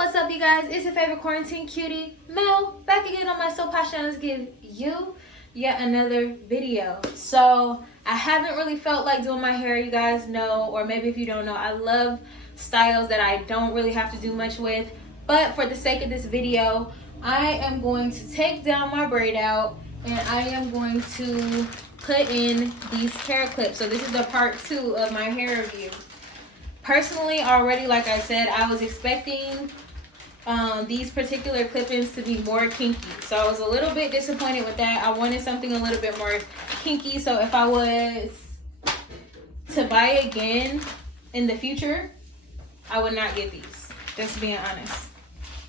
What's up, you guys? It's your favorite quarantine cutie, Mel, back again on my Soul Passion channel to give you yet another video. So I haven't really felt like doing my hair, you guys know, or maybe if you don't know, I love styles that I don't really have to do much with. But for the sake of this video, I am going to take down my braid out and I am going to put in these hair clips. So this is the part 2 of my hair review. Personally, already, like I said, I was expecting these particular clip-ins to be more kinky, so I was a little bit disappointed with that. I wanted something a little bit more kinky, so if I was to buy again in the future, I would not get these, just being honest.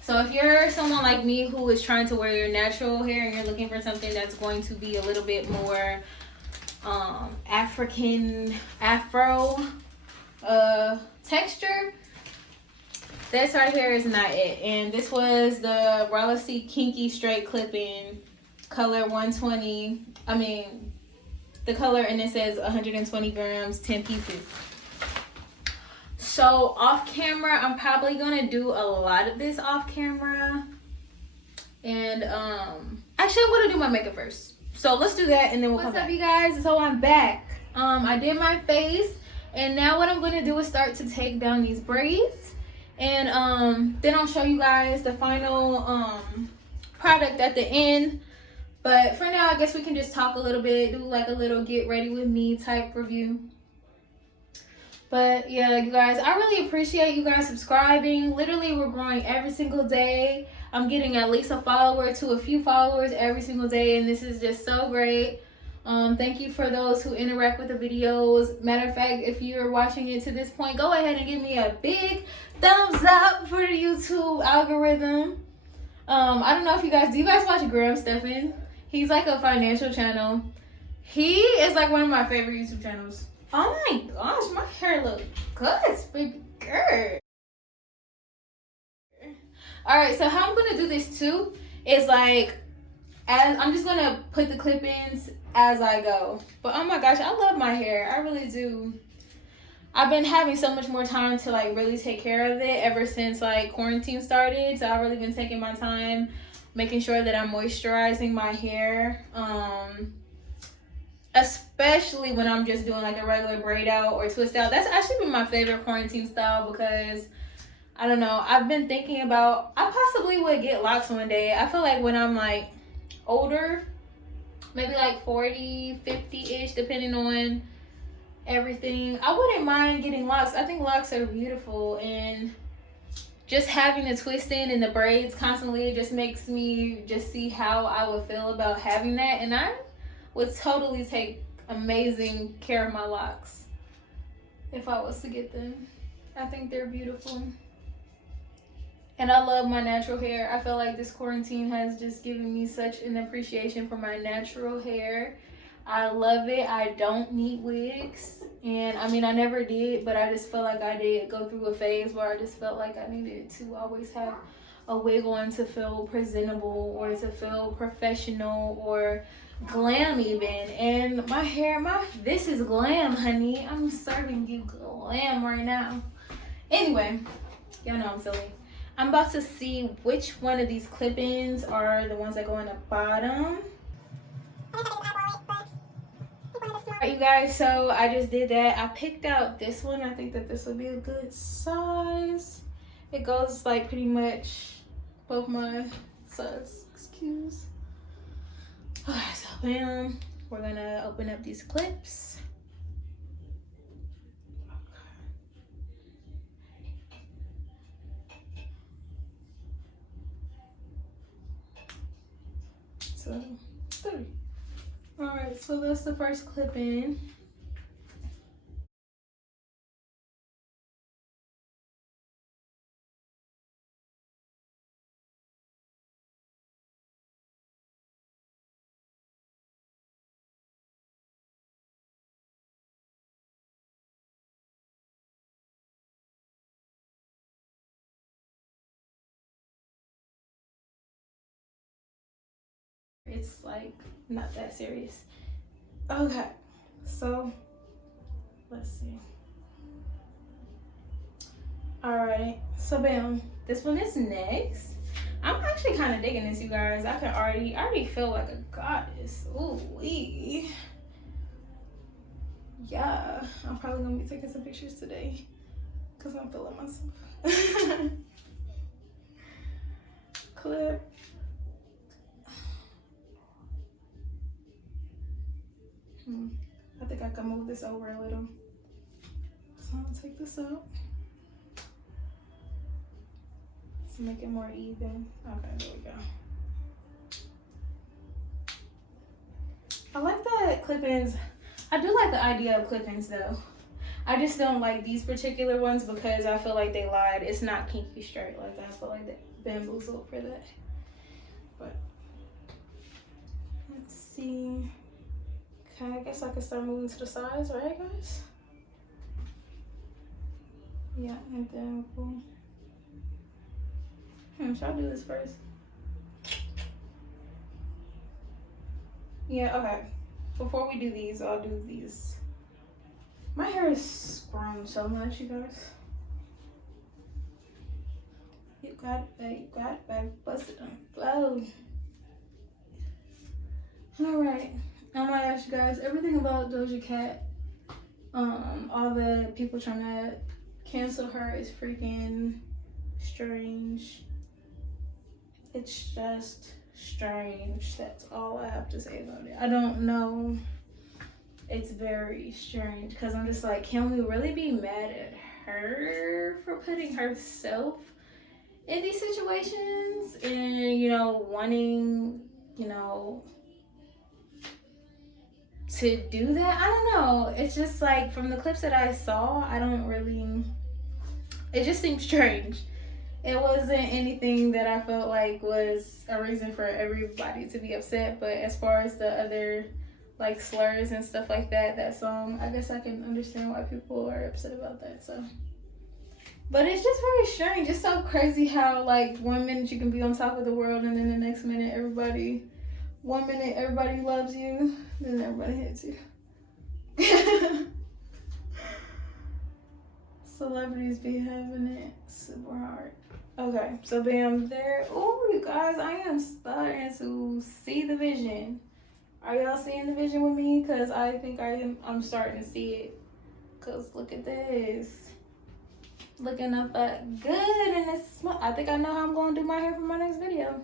So if you're someone like me who is trying to wear your natural hair and you're looking for something that's going to be a little bit more African Afro texture, this right here is not it. And this was the Ralsei Kinky Straight Clip-In, color 120. I mean, the color, and it says 120 grams, 10 pieces. So off camera, I'm probably gonna do a lot of this off camera. And actually, I'm gonna do my makeup first. So let's do that, and then we'll come back. What's up, you guys? So I'm back. I did my face, and now what I'm gonna do is start to take down these braids. And then I'll show you guys the final product at the end. But for now, I guess we can just talk a little bit, do like a little get ready with me type review. But yeah, you guys, I really appreciate you guys subscribing. Literally, we're growing every single day. I'm getting at least a follower to a few followers every single day, and this is just so great. Thank you for those who interact with the videos. Matter of fact, if you're watching it to this point, go ahead and give me a big thumbs up for the YouTube algorithm. I don't know if you guys, do you guys watch Graham Stephan? He's like a financial channel. He is like one of my favorite YouTube channels. Oh my gosh, my hair looks good, baby girl. All right, so how I'm gonna do this too is like, as I'm just gonna put the clip-ins as I go. But oh my gosh, I love my hair. I really do. I've been having so much more time to like really take care of it ever since like quarantine started. So I've really been taking my time, making sure that I'm moisturizing my hair. Especially when I'm just doing like a regular braid out or twist out. That's actually been my favorite quarantine style because I don't know, I've been thinking about, I possibly would get locks one day. I feel like when I'm like older, maybe like 40, 50-ish, depending on everything, I wouldn't mind getting locks. I think locks are beautiful, and just having the twisting and the braids constantly, it just makes me just see how I would feel about having that. And I would totally take amazing care of my locks if I was to get them. I think they're beautiful. And I love my natural hair. I feel like this quarantine has just given me such an appreciation for my natural hair. I love it. I don't need wigs. And I mean, I never did, but I just felt like I did go through a phase where I just felt like I needed to always have a wig on to feel presentable or to feel professional or glam even. And my hair, this is glam, honey. I'm serving you glam right now. Anyway, y'all know I'm silly. I'm about to see which one of these clip-ins are the ones that go on the bottom. Alright, you guys, so I just did that. I picked out this one. I think that this would be a good size. It goes like pretty much both my sides. Excuse. Alright, so bam. We're gonna open up these clips. So, 3. All right, so that's the first clip in. It's like not that serious. Okay, so let's see. All right, so bam. This one is next. I'm actually kind of digging this, you guys. I already feel like a goddess. Ooh-wee. Yeah, I'm probably gonna be taking some pictures today because I'm feeling myself. Clip. I think I can move this over a little. So I'm gonna take this out. Let's make it more even. Okay, there we go. I like the clip-ins. I do like the idea of clip-ins though. I just don't like these particular ones because I feel like they lied. It's not kinky straight. Like I feel like they bamboozled for that. But let's see. Okay, I guess I can start moving to the sides, right guys? Yeah, and then boom. Should I do this first? Yeah, okay. Before we do these, I'll do these. My hair is grown so much, you guys. You got it, babe. You got it, babe. Bust it on the floor. Alright. Oh my gosh, you guys. Everything about Doja Cat, all the people trying to cancel her is freaking strange. It's just strange. That's all I have to say about it. I don't know. It's very strange because I'm just like, can we really be mad at her for putting herself in these situations and, you know, wanting, you know, to do that? I don't know. It's just like from the clips that I saw, I don't really, it just seems strange. It wasn't anything that I felt like was a reason for everybody to be upset, but as far as the other like slurs and stuff like that, that song, I guess I can understand why people are upset about that. So, but it's just very strange. It's so crazy how like 1 minute you can be on top of the world and then the next minute everybody loves you, then everybody hates you. Celebrities be having it super hard. Okay, so bam, there. Oh, you guys, I am starting to see the vision. Are y'all seeing the vision with me? Because I think I'm starting to see it. Because look at this. Looking up good and it's, I think I know how I'm going to do my hair for my next video.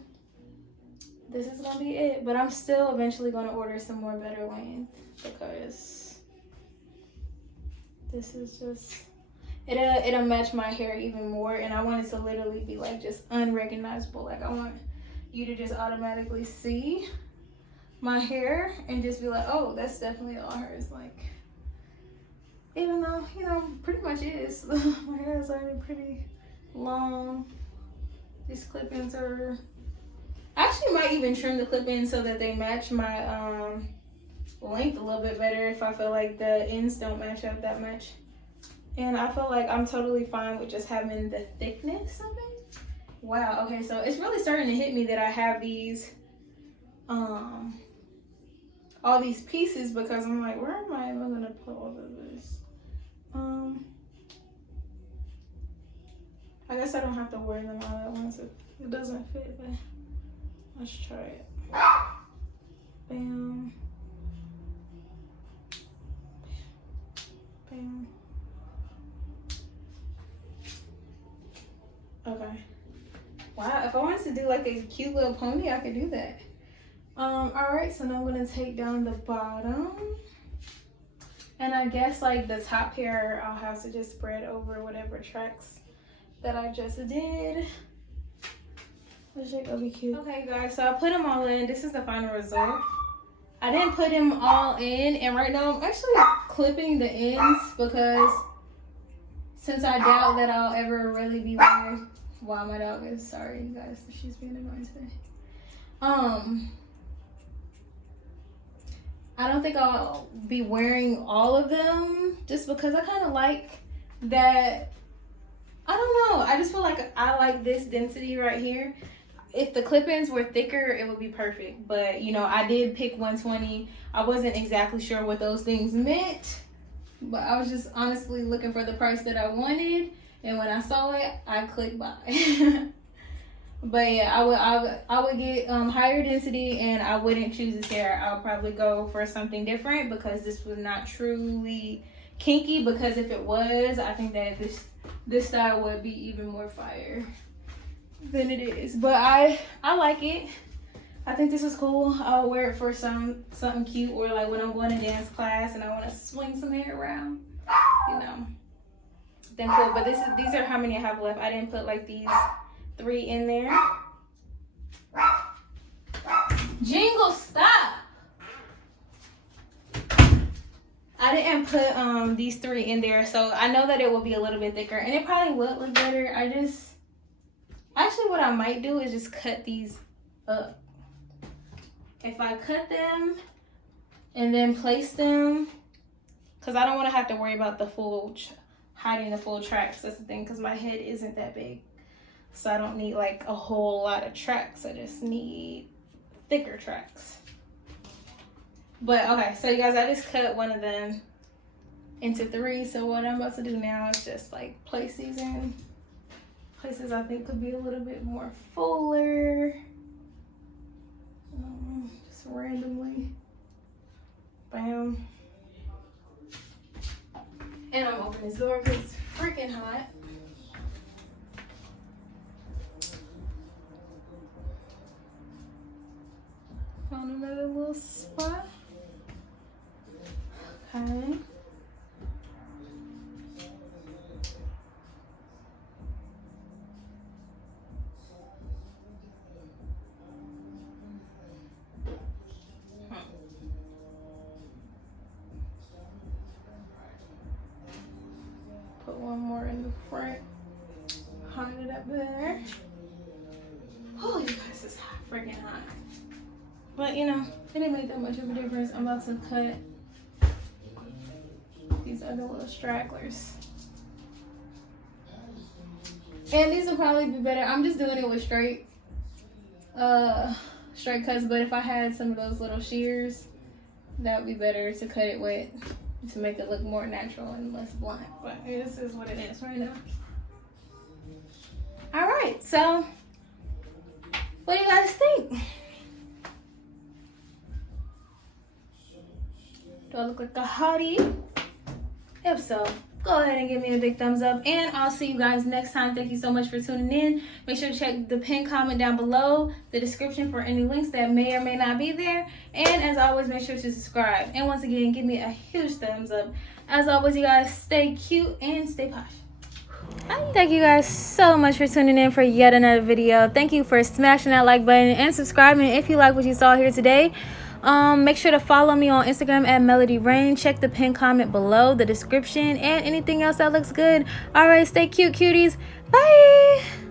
This is going to be it. But I'm still eventually going to order some more better length because this is just, it'll match my hair even more, and I want it to literally be like just unrecognizable. Like I want you to just automatically see my hair and just be like, oh, that's definitely all hers. Like, even though, you know, pretty much is. My hair is already pretty long. These clip-ins are, I actually might even trim the clip-ins so that they match my length a little bit better if I feel like the ends don't match up that much. And I feel like I'm totally fine with just having the thickness of it. Wow, okay, so it's really starting to hit me that I have these, all these pieces because I'm like, where am I even gonna put all of this? I guess I don't have to wear them all at once if it doesn't fit, but let's try it. Bam. Bam. Okay. Wow, if I wanted to do like a cute little pony, I could do that. All right, so now I'm gonna take down the bottom. And I guess like the top here, I'll have to just spread over whatever tracks that I just did. This shit gonna be cute. Okay guys, so I put them all in. This is the final result. I didn't put them all in, and right now I'm actually clipping the ends because since I doubt that I'll ever really be wearing, wow, my dog is, sorry you guys, she's being annoying today. I don't think I'll be wearing all of them just because I kind of like that. I don't know. I just feel like I like this density right here. If the clip-ins were thicker, it would be perfect. But, you know, I did pick 120. I wasn't exactly sure what those things meant. But I was just honestly looking for the price that I wanted. And when I saw it, I clicked buy. But yeah, I would get higher density, and I wouldn't choose this hair. I'll probably go for something different because this was not truly kinky. Because if it was, I think that this style would be even more fire than it is. But I like it. I think this is cool. I'll wear it for something cute, or like when I'm going to dance class and I want to swing some hair around, you know. Then cool. But these are how many I have left. I didn't put like these 3 in there. Jingle, stop. I didn't put these 3 in there, so I know that it will be a little bit thicker, and it probably would look better. Actually what I might do is just cut these up. If I cut them and then place them, because I don't want to have to worry about the full hiding the full tracks. That's the thing, because my head isn't that big, so I don't need like a whole lot of tracks. I just need thicker tracks. But okay, so you guys, I just cut one of them into 3. So what I'm about to do now is just like place these in places I think could be a little bit more fuller. Just randomly. Bam. And I'm opening this door because it's freaking hot. Found another little spot. Okay. Put one more in the front. Hide it up there. Holy God, this is hot, freaking hot. But you know, it didn't make that much of a difference. I'm about to cut these other little stragglers. And these will probably be better. I'm just doing it with straight cuts, but if I had some of those little shears, that would be better to cut it with, to make it look more natural and less blunt. But this is what it is right now. All right, so what do you guys think? Do I look like a hottie? If so, go ahead and give me a big thumbs up, and I'll see you guys next time. Thank you so much for tuning in. Make sure to check the pinned comment down below, the description, for any links that may or may not be there. And as always, make sure to subscribe. And once again, give me a huge thumbs up. As always, you guys, stay cute and stay posh. Bye. Thank you guys so much for tuning in for yet another video. Thank you for smashing that like button and subscribing if you like what you saw here today. Make sure to follow me on Instagram at Melody Rain. Check the pinned comment below, the description, and anything else that looks good. All right, stay cute, cuties. Bye.